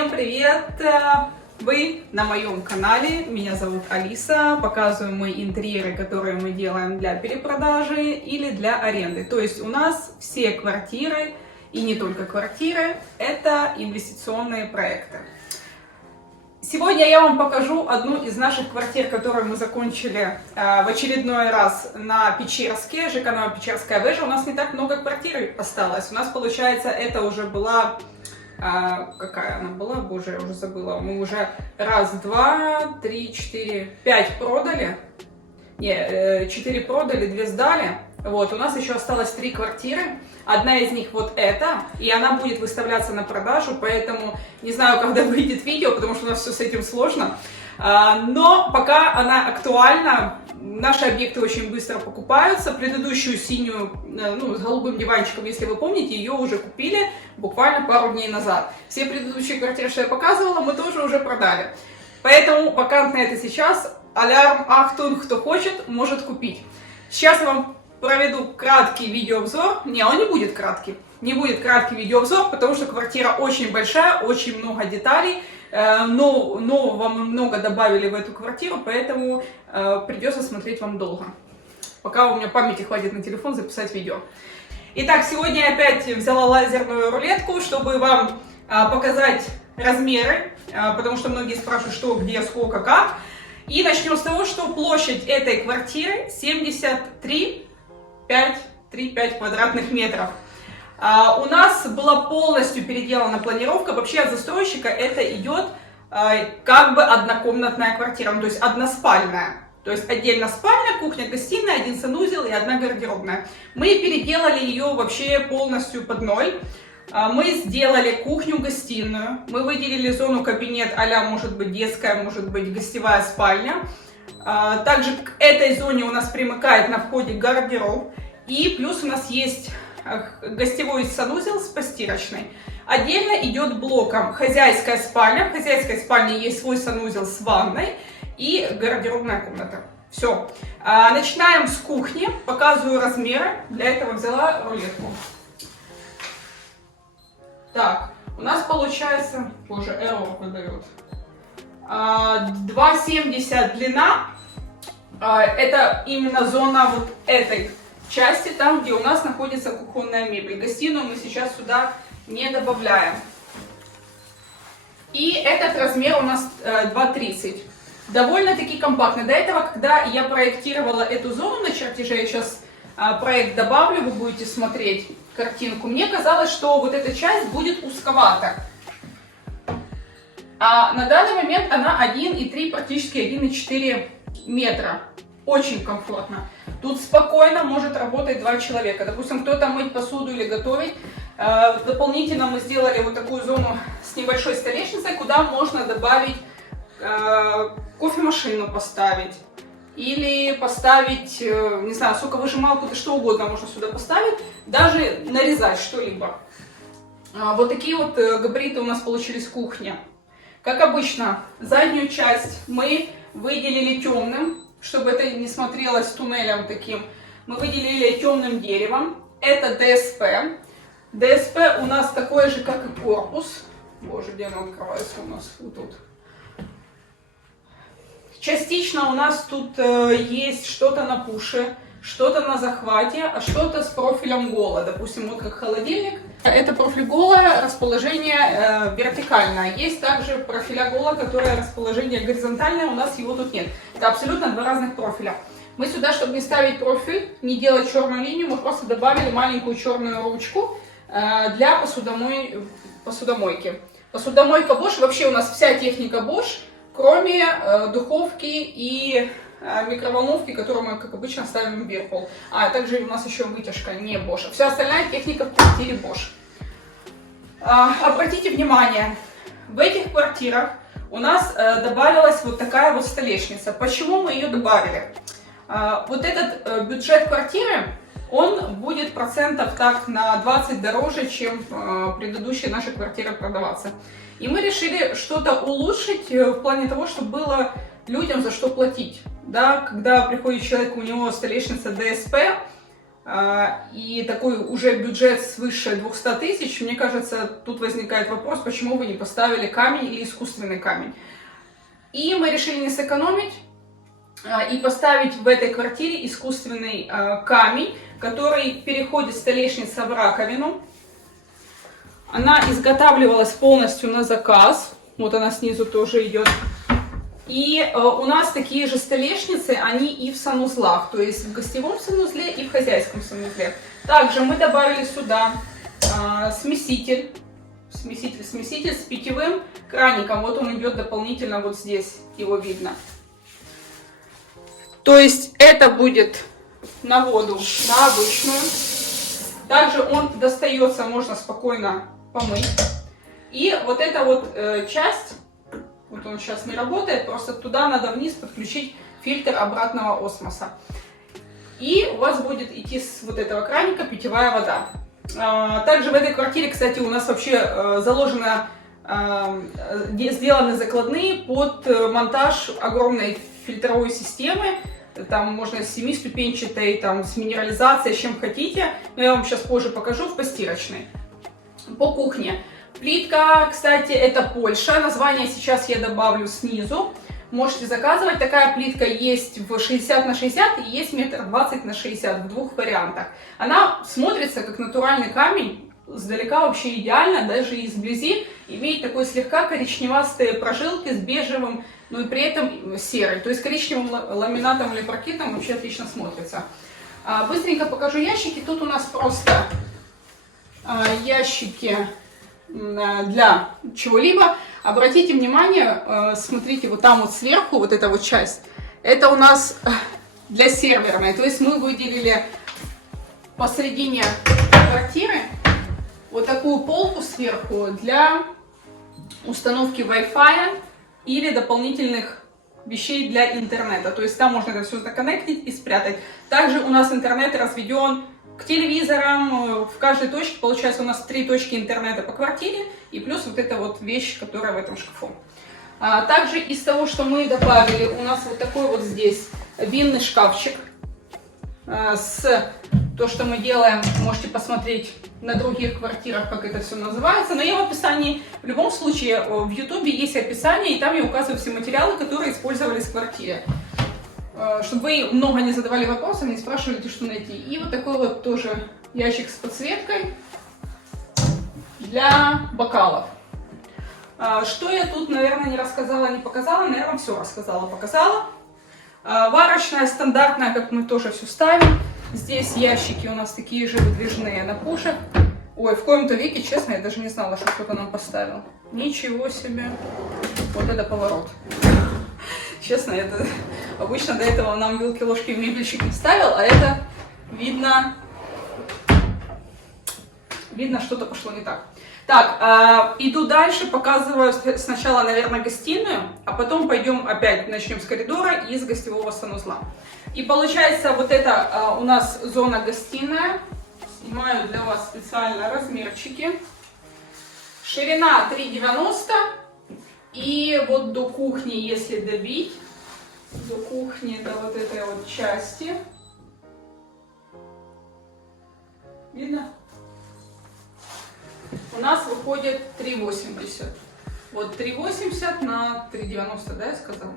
всем привет! Э, Вы на моем канале, меня зовут Алиса, показываю мы интерьеры, которые мы делаем для перепродажи или для аренды. То есть у нас все квартиры и не только квартиры, это инвестиционные проекты. Сегодня я вам покажу одну из наших квартир, которую мы закончили э, в очередной раз на Печерске, ЖК Печерская Вежа. У нас не так много квартир осталось. У нас, получается, это уже была... э, какая она была? Боже, я уже забыла. Мы уже раз, два, три, четыре, пять продали. Не, э, четыре продали, две сдали. Вот, у нас еще осталось три квартиры. Одна из них вот эта, и она будет выставляться на продажу, поэтому не знаю, когда выйдет видео, потому что у нас все с этим сложно. А, Но пока она актуальна, наши объекты очень быстро покупаются. Предыдущую синюю, э, ну, с голубым диванчиком, если вы помните, ее уже купили буквально пару дней назад. Все предыдущие квартиры, что я показывала, мы тоже уже продали. Поэтому вакантно это сейчас. Алярм, ахтун, кто хочет, может купить. Сейчас я вам проведу краткий видеообзор. Не, он не будет краткий. Не будет краткий видеообзор, потому что квартира очень большая, очень много деталей. Э, Но нового мы много добавили в эту квартиру, поэтому э, придется смотреть вам долго. Пока у меня памяти хватит на телефон записать видео. Итак, сегодня я опять взяла лазерную рулетку, чтобы вам а, показать размеры, потому что многие спрашивают, что, где, сколько, как. И начнем с того, что площадь этой квартиры 73 5, 3-5 квадратных метров. А, у нас была полностью переделана планировка. Вообще от застройщика это идет а, как бы однокомнатная квартира, ну, то есть односпальная. То есть отдельно спальня, кухня, гостиная, один санузел и одна гардеробная. Мы переделали ее вообще полностью под ноль. А, Мы сделали кухню-гостиную, мы выделили зону кабинет а может быть детская, может быть гостевая спальня. Также к этой зоне у нас примыкает на входе гардероб. И плюс у нас есть гостевой санузел с постирочной. Отдельно идет блоком хозяйская спальня. В хозяйской спальне есть свой санузел с ванной и гардеробная комната. Все. Начинаем с кухни. Показываю размеры. Для этого взяла рулетку. Так, у нас получается... Боже, эррор выдает. 2,70 длина. А, Это именно зона вот этой части, там, где у нас находится кухонная мебель. Гостиную мы сейчас сюда не добавляем. И этот размер у нас э, 2,30. Довольно-таки компактно. До этого, когда я проектировала эту зону на чертеже, я сейчас а, проект добавлю, вы будете смотреть картинку, мне казалось, что вот эта часть будет узковата. А на данный момент она 1,3, практически 1,4 метра. Очень комфортно. Тут спокойно может работать два человека. Допустим, кто-то мыть посуду или готовить. Э, Дополнительно мы сделали вот такую зону с небольшой столешницей, куда можно добавить э, кофемашину поставить. Или поставить, э, не знаю, соковыжималку, да что угодно можно сюда поставить. Даже нарезать что-либо. А, Вот такие вот габариты у нас получились в кухне. Как обычно, заднюю часть мы выделили темным, чтобы это не смотрелось туннелем таким. Мы выделили темным деревом. Это ДСП. ДСП у нас такой же, как и корпус. Боже, где оно открывается у нас? Вот тут. Частично у нас тут э, есть что-то на пуше, что-то на захвате, а что-то с профилем гола. Допустим, вот как холодильник. Это профиль гола, расположение э, вертикальное. Есть также профиля гола, которое расположение горизонтальное, у нас его тут нет. Это абсолютно два разных профиля. Мы сюда, чтобы не ставить профиль, не делать черную линию, мы просто добавили маленькую черную ручку э, для посудомой, посудомойки. Посудомойка Bosch, вообще у нас вся техника Bosch, кроме э, духовки и микроволновки, которую мы, как обычно, ставим в. А также у нас еще вытяжка не Bosch. Вся остальная техника в квартире Bosch. А, обратите внимание, в этих квартирах у нас э, добавилась вот такая вот столешница. Почему мы ее добавили? А, вот этот э, бюджет квартиры, он будет процентов так на 20 дороже, чем э, предыдущие наши квартиры продаваться. И мы решили что-то улучшить в плане того, чтобы было людям за что платить. Да, когда приходит человек, у него столешница ДСП, а, и такой уже бюджет свыше 200 тысяч, мне кажется, тут возникает вопрос, почему вы не поставили камень или искусственный камень. И мы решили не сэкономить а, и поставить в этой квартире искусственный а, камень, который переходит столешница в раковину. Она изготавливалась полностью на заказ. Вот она снизу тоже идет. И э, у нас такие же столешницы, они и в санузлах, то есть в гостевом санузле и в хозяйском санузле. Также мы добавили сюда э, смеситель, смеситель, смеситель с питьевым краником. Вот он идет дополнительно вот здесь, его видно. То есть это будет на воду, на обычную. Также он достается, можно спокойно помыть. И вот эта вот э, часть он сейчас не работает, просто туда надо вниз подключить фильтр обратного осмоса. И у вас будет идти с вот этого краника питьевая вода. А, также в этой квартире, кстати, у нас вообще э, заложено, э, сделаны закладные под э, монтаж огромной фильтровой системы. Там можно с семиступенчатой, там с минерализацией, с чем хотите. Но я вам сейчас позже покажу в постирочной. По кухне. Плитка, кстати, это Польша. Название сейчас я добавлю снизу. Можете заказывать. Такая плитка есть в 60 на 60 и есть метр 20 на 60 в двух вариантах. Она смотрится как натуральный камень. Сдалека вообще идеально, даже изблизи. Имеет такой слегка коричневастые прожилки с бежевым, но и при этом серый. То есть коричневым ламинатом или паркетом вообще отлично смотрится. А, быстренько покажу ящики. Тут у нас просто а, ящики для чего-либо, обратите внимание, э, смотрите, вот там вот сверху, вот эта вот часть, это у нас э, для серверной, то есть мы выделили посередине квартиры вот такую полку сверху для установки Wi-Fi или дополнительных вещей для интернета. То есть там можно это все законнектить и спрятать. Также у нас интернет разведен к телевизорам, в каждой точке, получается, у нас три точки интернета по квартире, и плюс вот эта вот вещь, которая в этом шкафу. А, также из того, что мы добавили, у нас вот такой вот здесь винный шкафчик а, с то, что мы делаем, можете посмотреть на других квартирах, как это все называется. Но я в описании, в любом случае, в ютубе есть описание, и там я указываю все материалы, которые использовались в квартире. Э, чтобы вы много не задавали вопросов, не спрашивали, что найти. И вот такой вот тоже ящик с подсветкой для бокалов. Э, что я тут, наверное, не рассказала, не показала, наверное, все рассказала, показала. Э, варочная стандартная, как мы тоже все ставим. Здесь ящики у нас такие же выдвижные на пушек. Ой, в коем-то веке, честно, я даже не знала, что кто-то нам поставил. Ничего себе. Вот это поворот. Честно, это обычно до этого нам вилки, ложки в мебельщик не ставил, а это видно, видно, что-то пошло не так. Так, э, иду дальше, показываю сначала, наверное, гостиную, а потом пойдем опять, начнем с коридора и с гостевого санузла. И получается, вот это э, у нас зона гостиная. Снимаю для вас специально размерчики. Ширина 3,90 и вот до кухни, если добить, до кухни, до вот этой вот части. Видно? У нас выходит 3,80. Вот 3,80 на 3,90, да, я сказала?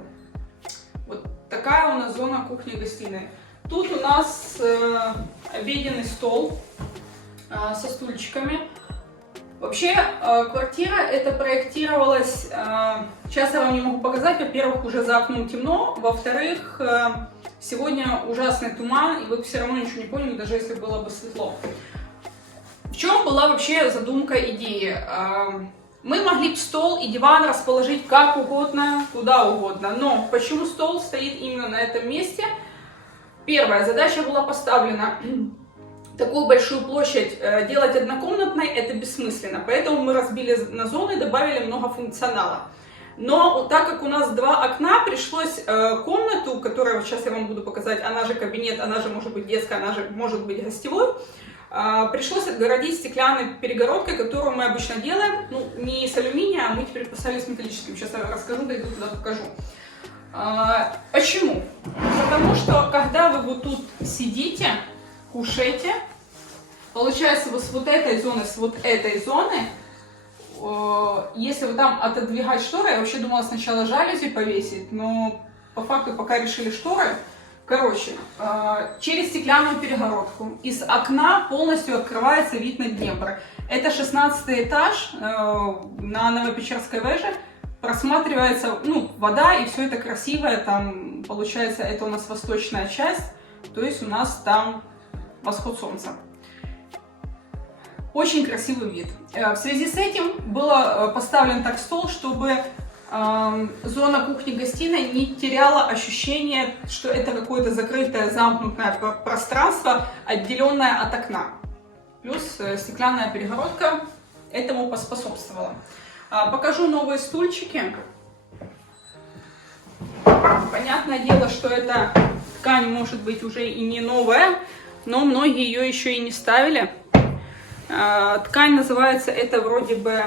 Вот такая у нас зона кухни-гостиной. Тут у нас э, обеденный стол э, со стульчиками. Вообще, э, квартира это проектировалась, э, сейчас я вам не могу показать, во-первых, уже за окном темно, во-вторых, э, сегодня ужасный туман, и вы все равно ничего не поняли, даже если было бы светло. В чем была вообще задумка идеи? Мы могли стол и диван расположить как угодно, куда угодно, но почему стол стоит именно на этом месте? Первая задача была поставлена такую большую площадь э, делать однокомнатной это бессмысленно. Поэтому мы разбили на зоны добавили много функционала. Но так как у нас два окна, пришлось э, комнату, которую вот сейчас я вам буду показать, она же кабинет, она же может быть детская, она же может быть гостевой, э, пришлось отгородить стеклянной перегородкой, которую мы обычно делаем, ну, не с алюминия, а мы теперь поставили с металлическим. Сейчас я расскажу, дойду туда покажу. Почему? Потому что, когда вы вот тут сидите, кушете. Получается, вот с вот этой зоны, с вот этой зоны, э, если вы там отодвигать шторы, я вообще думала сначала жалюзи повесить, но по факту пока решили шторы. Короче, э, через стеклянную перегородку из окна полностью открывается вид на Днепр. Это 16 этаж э, на Новопечерской веже. Просматривается ну, вода и все это красивое. Там, получается, это у нас восточная часть. То есть у нас там восход солнца. Очень красивый вид. Э, в связи с этим было э, поставлен так стол, чтобы э, зона кухни-гостиной не теряла ощущение, что это какое-то закрытое замкнутое пространство, отделенное от окна. Плюс э, стеклянная перегородка этому поспособствовала. Покажу новые стульчики. Понятное дело, что эта ткань может быть уже и не новая, но многие ее еще и не ставили. А, ткань называется это вроде бы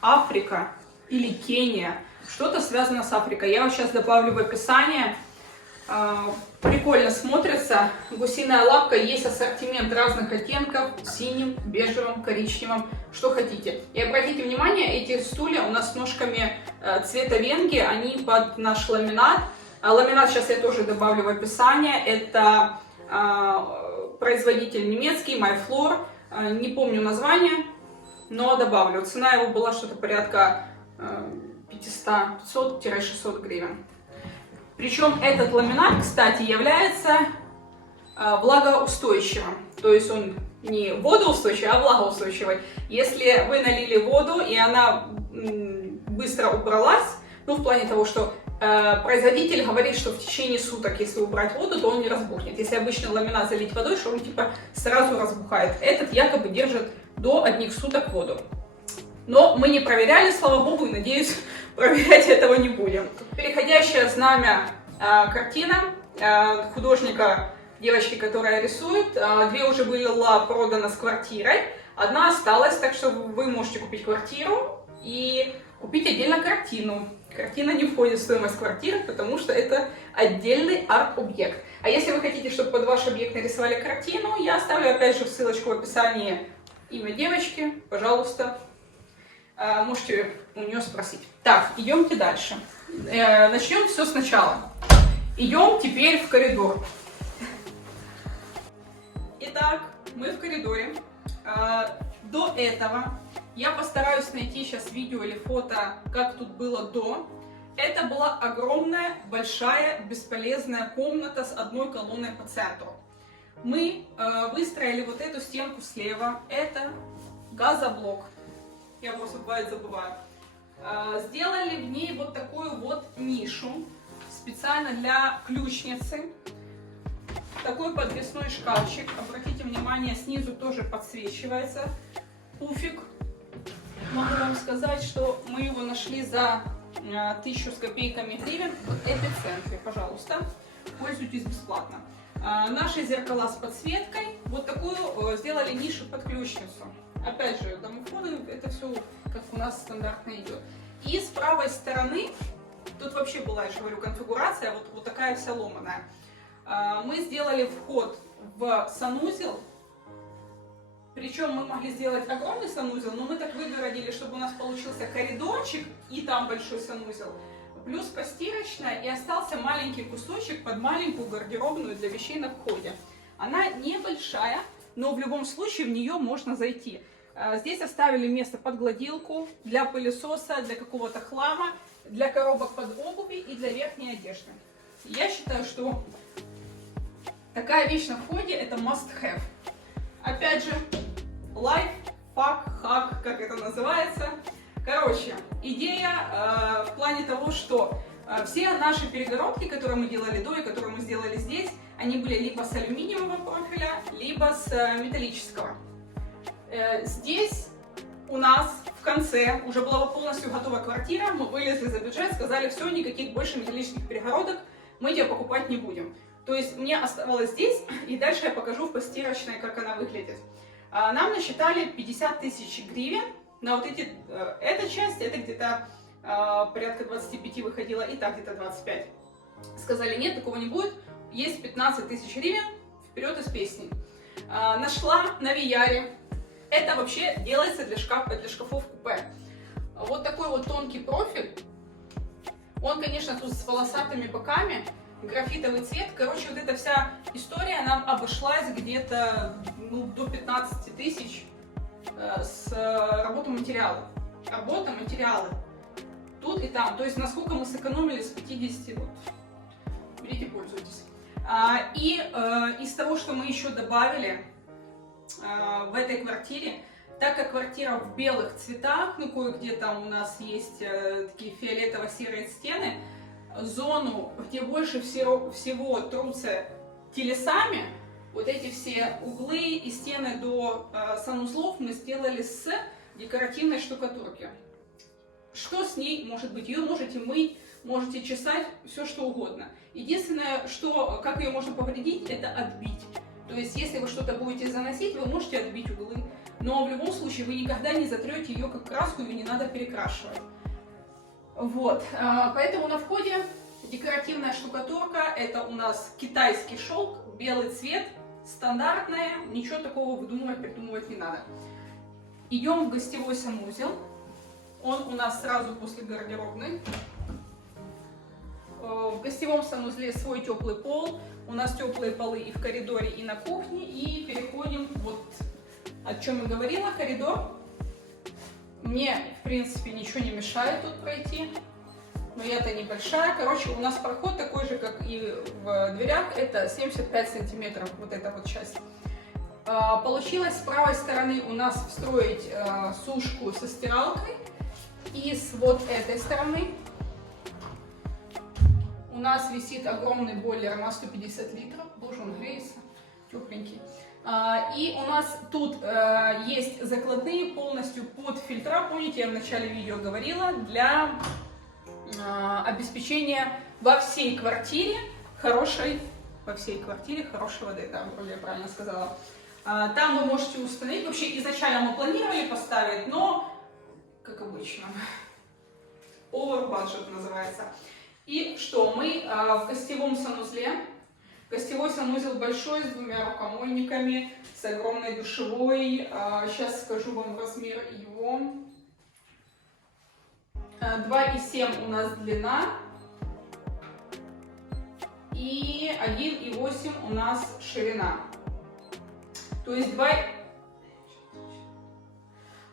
Африка или Кения. Что-то связано с Африкой. Я вам сейчас добавлю в описание. А, прикольно смотрится. Гусиная лапка. Есть ассортимент разных оттенков. Синим, бежевым, коричневым. Что хотите. И обратите внимание, эти стулья у нас с ножками э, цвета венги. Они под наш ламинат. А, ламинат сейчас я тоже добавлю в описание. Это производитель немецкий, MyFloor. Э, не помню название, но добавлю. Цена его была что-то порядка 500-600 э, гривен. Причем этот ламинат, кстати, является э, влагоустойчивым. То есть он не водоустойчивый, а влагоустойчивый. Если вы налили воду и она быстро убралась, ну, в плане того, что производитель говорит, что в течение суток, если убрать воду, то он не разбухнет. Если обычный ламинат залить водой, что он типа сразу разбухает. Этот якобы держит до одних суток воду. Но мы не проверяли, слава богу, и надеюсь, проверять этого не будем. Переходящая знамя э, картина э, художника, девочки, которая рисует. Э, две уже была проданы с квартирой. Одна осталась, так что вы можете купить квартиру и купить отдельно картину. Картина не входит в стоимость квартиры, потому что это отдельный арт-объект. А если вы хотите, чтобы под ваш объект нарисовали картину, я оставлю опять же ссылочку в описании имя девочки, пожалуйста, а, можете у нее спросить. Так, идемте дальше. Э, начнем все сначала. Идем теперь в коридор. Итак, мы в коридоре. А, до этого я постараюсь найти сейчас видео или фото, как тут было до. Это была огромная, большая, бесполезная комната с одной колонной по центру. Мы э, выстроили вот эту стенку слева. Это газоблок. Я просто бывает забываю. Э, сделали в ней вот такую вот нишу специально для ключницы. Такой подвесной шкафчик. Обратите внимание, снизу тоже подсвечивается. Пуфик Могу вам сказать, что мы его нашли за а, тысячу с копейками гривен в эпицентре. Пожалуйста, пользуйтесь бесплатно. А, наши зеркала с подсветкой. Вот такую сделали нишу под ключницу. Опять же, домофоны, это все как у нас стандартно идет. И с правой стороны, тут вообще была, я же говорю, конфигурация, вот, вот такая вся ломаная. А, мы сделали вход в санузел, причем мы могли сделать огромный санузел, но мы так выгородили, чтобы у нас получился коридорчик и там большой санузел, плюс постирочная, и остался маленький кусочек под маленькую гардеробную для вещей на входе. Она небольшая, но в любом случае в нее можно зайти. А, здесь оставили место под гладилку, для пылесоса, для какого-то хлама, для коробок под обуви и для верхней одежды. Я считаю, что такая вещь на входе это must have. Опять же, лайф, фак, хак, как это называется. Короче, идея э, в плане того, что э, все наши перегородки, которые мы делали до и которые мы сделали здесь, они были либо с алюминиевого профиля, либо с э, металлического. Э, здесь у нас в конце уже была полностью готова квартира, мы вылезли за бюджет, сказали, все, никаких больше металлических перегородок мы тебе покупать не будем. То есть мне оставалось здесь, и дальше я покажу в постирочной, как она выглядит. А, нам насчитали 50 тысяч гривен на вот эти, э, эта часть, это где-то а, порядка 25 выходила, и так где-то 25. Сказали, нет, такого не будет, есть 15 тысяч гривен, вперед из песни. А, нашла на VR. Это вообще делается для шкафа, для шкафов купе. Вот такой вот тонкий профиль. Он, конечно, тут с волосатыми боками, графитовый цвет. Короче, вот эта вся история нам обошлась где-то ну, до 15 тысяч э, с э, работой материалов. Работа, материалы. Тут и там. То есть, насколько мы сэкономили с 50, вот, берите, пользуйтесь. А, и э, из того, что мы еще добавили в этой квартире, так как квартира в белых цветах, ну кое-где там у нас есть э, такие фиолетово-серые стены, зону, где больше всего, всего трутся телесами, вот эти все углы и стены до э, санузлов мы сделали с декоративной штукатурки. Что с ней может быть? Ее можете мыть, можете чесать, все что угодно. Единственное, что, как ее можно повредить, это отбить. То есть, если вы что-то будете заносить, вы можете отбить углы, но в любом случае вы никогда не затрете ее как краску, ее не надо перекрашивать. Вот, а, поэтому на входе декоративная штукатурка, это у нас китайский шелк, белый цвет, стандартная, ничего такого выдумывать, придумывать не надо. Идем в гостевой санузел. Он у нас сразу после гардеробной. Э, в гостевом санузле свой теплый пол. У нас теплые полы и в коридоре, и на кухне. И переходим, вот о чем я говорила, коридор. Мне, в принципе, ничего не мешает тут пройти. Но я-то небольшая. Короче, у нас проход такой же, как и в дверях. Это 75 сантиметров, вот эта вот часть. Э, получилось с правой стороны у нас встроить э, сушку со стиралкой. И с вот этой стороны у нас висит огромный бойлер на 150 литров. Боже, он греется. А, и у нас тут э, есть закладные полностью под фильтра. Помните, я в начале видео говорила, для э, обеспечения во всей квартире хорошей, во всей квартире хорошей воды, да, вроде я правильно сказала. А, там вы можете установить, вообще изначально мы планировали поставить, но, как обычно, over budget называется. И что, мы а, в гостевом санузле, гостевой санузел большой, с двумя рукомойниками, с огромной душевой, а, сейчас скажу вам размер его. 2,7 у нас длина и 1,8 у нас ширина. То есть 2,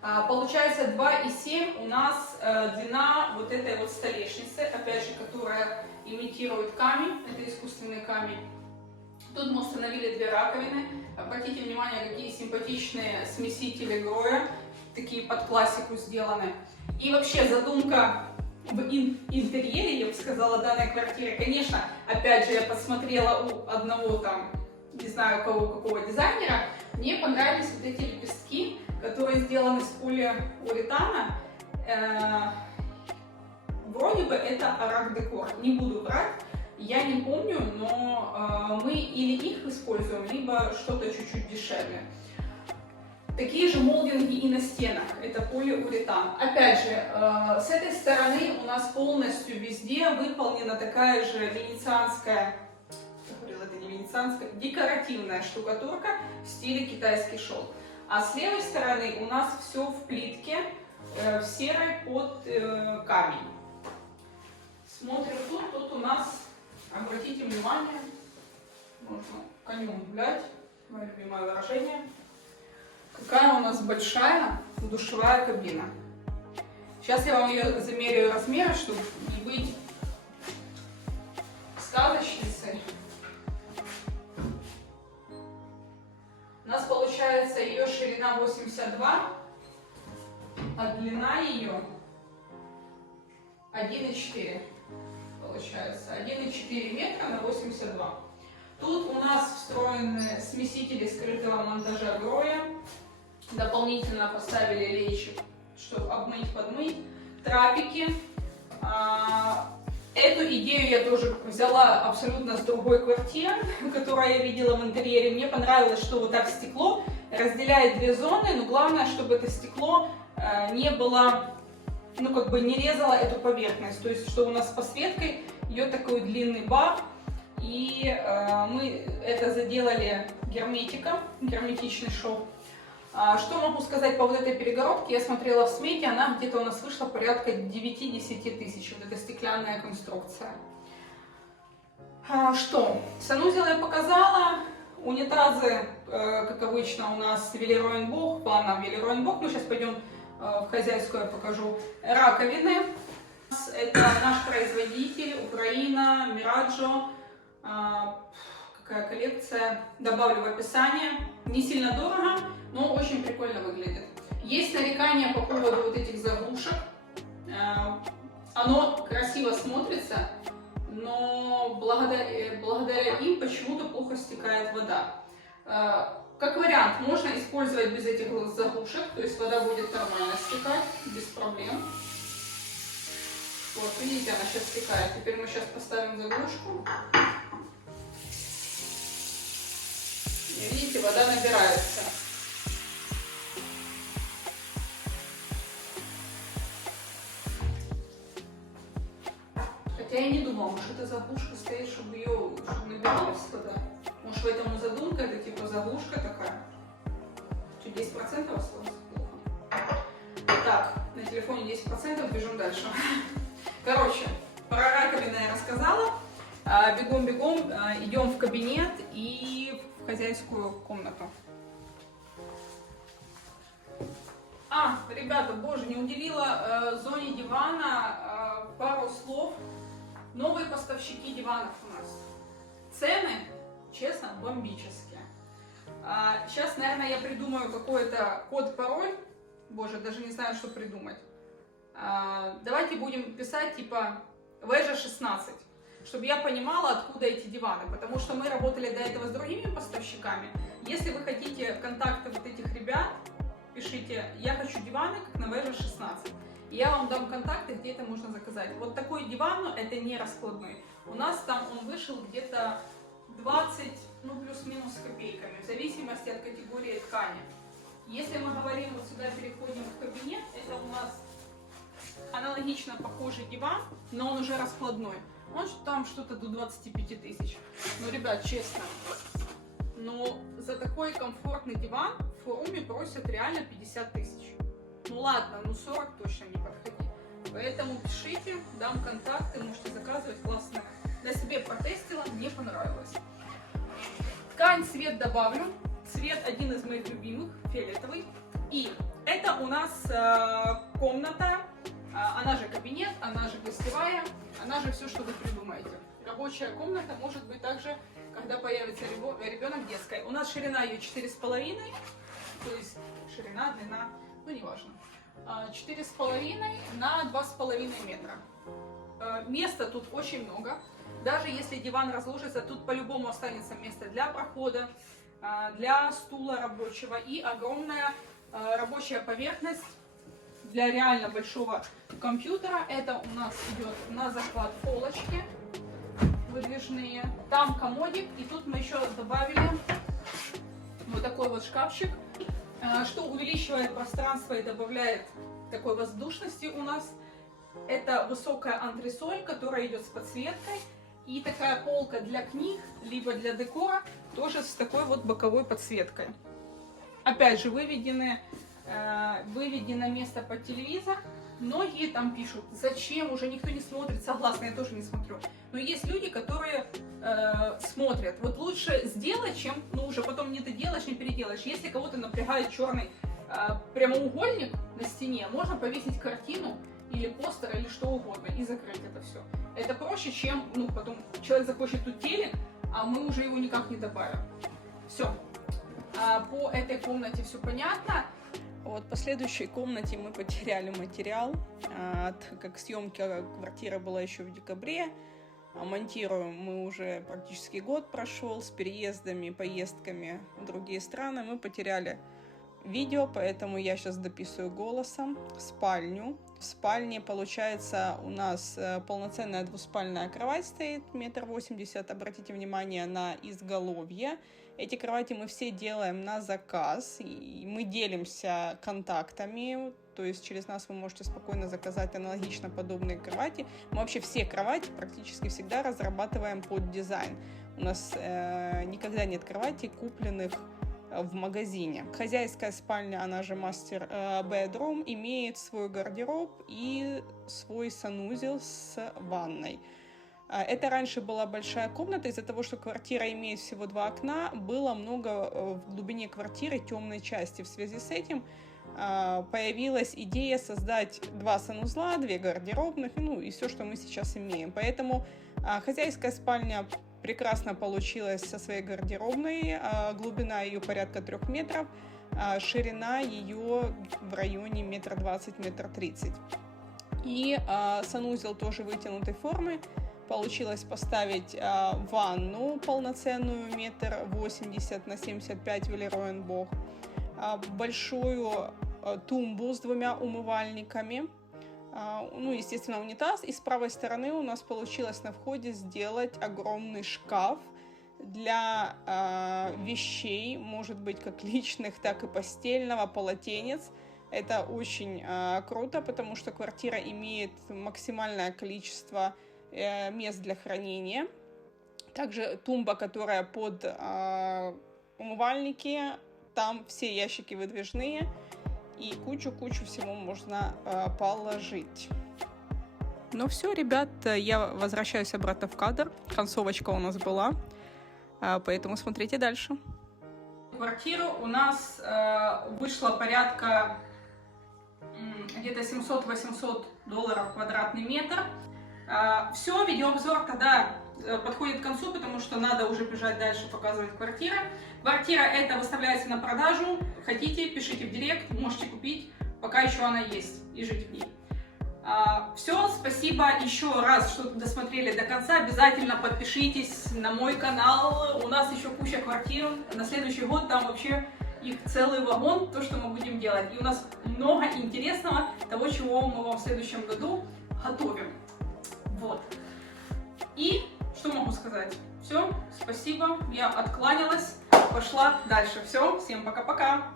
а, получается 2,7 у нас э, длина вот этой вот столешницы, опять же, которая имитирует камень, это искусственный камень. Тут мы установили две раковины. Обратите внимание, какие симпатичные смесители Гроя, такие под классику сделаны. И вообще задумка в ин интерьере, я бы сказала, данной квартиры. Конечно, опять же, я посмотрела у одного там, не знаю, кого, какого дизайнера, мне понравились вот эти лепестки, которые сделаны из полиуретана. Э, вроде бы это арак-декор, не буду врать. Я не помню, но э, мы или их используем, либо что-то чуть-чуть дешевле. Такие же молдинги и на стенах, это полиуретан. Опять же, э, с этой стороны у нас полностью везде выполнена такая же венецианская это не венецианская, декоративная штукатурка в стиле китайский шелк. А с левой стороны у нас все в плитке, э, в серой под э, камень. Смотрим тут, тут у нас, обратите внимание, можно конем гулять, мое любимое выражение. Какая у нас большая душевая кабина. Сейчас я вам ее замеряю размеры, чтобы не быть сказочницей. У нас получается ее ширина 82, а длина ее 1,4 получается. 1,4 метра на 82. Тут у нас встроены смесители скрытого монтажа Гроя. Дополнительно поставили лейчик, чтобы обмыть, подмыть. Трапики. А, Эту идею я тоже взяла абсолютно с другой квартиры, которую я видела в интерьере. Мне понравилось, что вот так стекло разделяет две зоны, но главное, чтобы это стекло э, не было, ну как бы не резало эту поверхность. То есть, что у нас с подсветкой идет такой длинный бар, И э, мы это заделали герметиком, герметичный шов. А, что могу сказать по вот этой перегородке? Я смотрела в смете, она где-то у нас вышла порядка 9-10 тысяч. Вот эта стеклянная конструкция. А, что? Санузел я показала. Унитазы, э, как обычно, у нас Велероенбох, планом Велероенбох. Мы сейчас пойдем в хозяйскую, я покажу. Раковины. Это наш производитель, Украина, Мираджо. А, какая коллекция, добавлю в описание. Не сильно дорого, но очень прикольно выглядит. Есть нарекания по поводу вот этих заглушек. А, оно красиво смотрится, но благодаря, благодаря им почему-то плохо стекает вода. Как вариант, можно использовать без этих заглушек, то есть вода будет нормально стекать, без проблем. Вот, видите, она сейчас стекает. Теперь мы сейчас поставим заглушку. И видите, вода набирается. Хотя я не думала, может это заглушка стоит, чтобы ее чтобы набиралась вода. Этом задумка, это типа заглушка такая. Что, 10% осталось? Так, на телефоне 10%, бежим дальше. Короче, про раковины я рассказала. Бегом-бегом а, а, идем в кабинет и в хозяйскую комнату. А, ребята, боже, не уделила э, зоне дивана э, пару слов. Новые поставщики диванов у нас. Цены, честно, бомбические. А, сейчас, наверное, я придумаю какой-то код-пароль. Боже, даже не знаю, что придумать. А, давайте будем писать типа VG16 чтобы я понимала, откуда эти диваны, потому что мы работали до этого с другими поставщиками. Если вы хотите контакты вот этих ребят, пишите «Я хочу диваны, как на VG16». Я вам дам контакты, где это можно заказать. Вот такой диван, это не раскладной. У нас там он вышел где-то 20, ну плюс-минус копейками, в зависимости от категории ткани. Если мы говорим, вот сюда переходим в кабинет, это у нас аналогично похожий диван, но он уже раскладной. Он там что-то до 25 тысяч. Ну, ребят, честно, но за такой комфортный диван в форуме просят реально 50 тысяч. Ну ладно, ну 40 точно не подходи. Поэтому пишите, дам контакты, можете заказывать классные. На себе протестила, мне понравилось. Ткань цвет добавлю. Цвет один из моих любимых, фиолетовый. И это у нас э, комната а, она же кабинет, она же гостевая, она же все, что вы придумаете. Рабочая комната может быть также, когда появится ребенок детской. У нас ширина ее 4,5, то есть ширина, длина, ну неважно. 4,5 а, на 2,5 метра. А, места тут очень много. Даже если диван разложится, тут по-любому останется место для прохода, для стула рабочего и огромная рабочая поверхность для реально большого компьютера. Это у нас идет на захват полочки выдвижные. Там комодик, и тут мы еще добавили вот такой вот шкафчик, э, что увеличивает пространство и добавляет такой воздушности у нас. Это высокая антресоль, которая идет с подсветкой. И такая полка для книг, либо для декора, тоже с такой вот боковой подсветкой. Опять же, выведены Э, выведено место под телевизор. Многие там пишут, зачем, уже никто не смотрит, согласна, я тоже не смотрю. Но есть люди, которые э, смотрят. Вот лучше сделать, чем, ну, уже потом не доделаешь, не переделаешь. Если кого-то напрягает черный э, прямоугольник на стене, можно повесить картину или постер, или что угодно, и закрыть это все. Это проще, чем, ну, потом человек захочет тут телек, а мы уже его никак не добавим. Все. А, по этой комнате все понятно. Вот по следующей комнате мы потеряли материал, а, от, как съемки квартиры была еще в декабре, а монтируем мы уже практически год прошел с переездами, поездками в другие страны. Мы потеряли видео, поэтому я сейчас дописываю голосом. Спальню. В спальне, получается, у нас э, полноценная двуспальная кровать стоит, метр восемьдесят. Обратите внимание на изголовье. Эти кровати мы все делаем на заказ, и мы делимся контактами. то есть через нас вы можете спокойно заказать аналогично подобные кровати. Мы вообще все кровати практически всегда разрабатываем под дизайн. У нас э, никогда нет кроватей, купленных в магазине. Хозяйская спальня, она же мастер э, bedroom, имеет свой гардероб и свой санузел с ванной. А, Это раньше была большая комната, из-за того, что квартира имеет всего два окна, было много э, в глубине квартиры темной части. В связи с этим появилась идея создать два санузла, две гардеробных, ну и все, что мы сейчас имеем. Поэтому хозяйская спальня прекрасно получилась со своей гардеробной, а, глубина ее порядка трех метров, а ширина ее в районе метра двадцать, метр тридцать. И а, санузел тоже вытянутой формы. Получилось поставить ванну полноценную, метр восемьдесят на 75 Велероенбох, а, большую тумбу с двумя умывальниками, ну, естественно, унитаз. И с правой стороны у нас получилось на входе сделать огромный шкаф для а, вещей, может быть, как личных, так и постельного, полотенец. Это очень а, круто, потому что квартира имеет максимальное количество э, мест для хранения. Также тумба, которая под а, умывальники, там все ящики выдвижные и кучу-кучу всего можно а, положить. Ну все, ребят, я возвращаюсь обратно в кадр. Концовочка у нас была, а, поэтому смотрите дальше. Квартира у нас э, вышла порядка где-то 700-800 долларов квадратный метр. Все, видеообзор тогда э, подходит к концу, потому что надо уже бежать дальше показывать квартира. Квартира эта выставляется на продажу. Хотите, пишите в директ, можете купить, пока еще она есть, и жить в ней. Все, спасибо еще раз, что досмотрели до конца. Обязательно подпишитесь на мой канал. У нас еще куча квартир. На следующий год там вообще их целый вагон, то, что мы будем делать. И у нас много интересного, того, чего мы вам в следующем году готовим. Вот. И что могу сказать? Все, спасибо, я откланялась, пошла дальше. Все, всем пока-пока.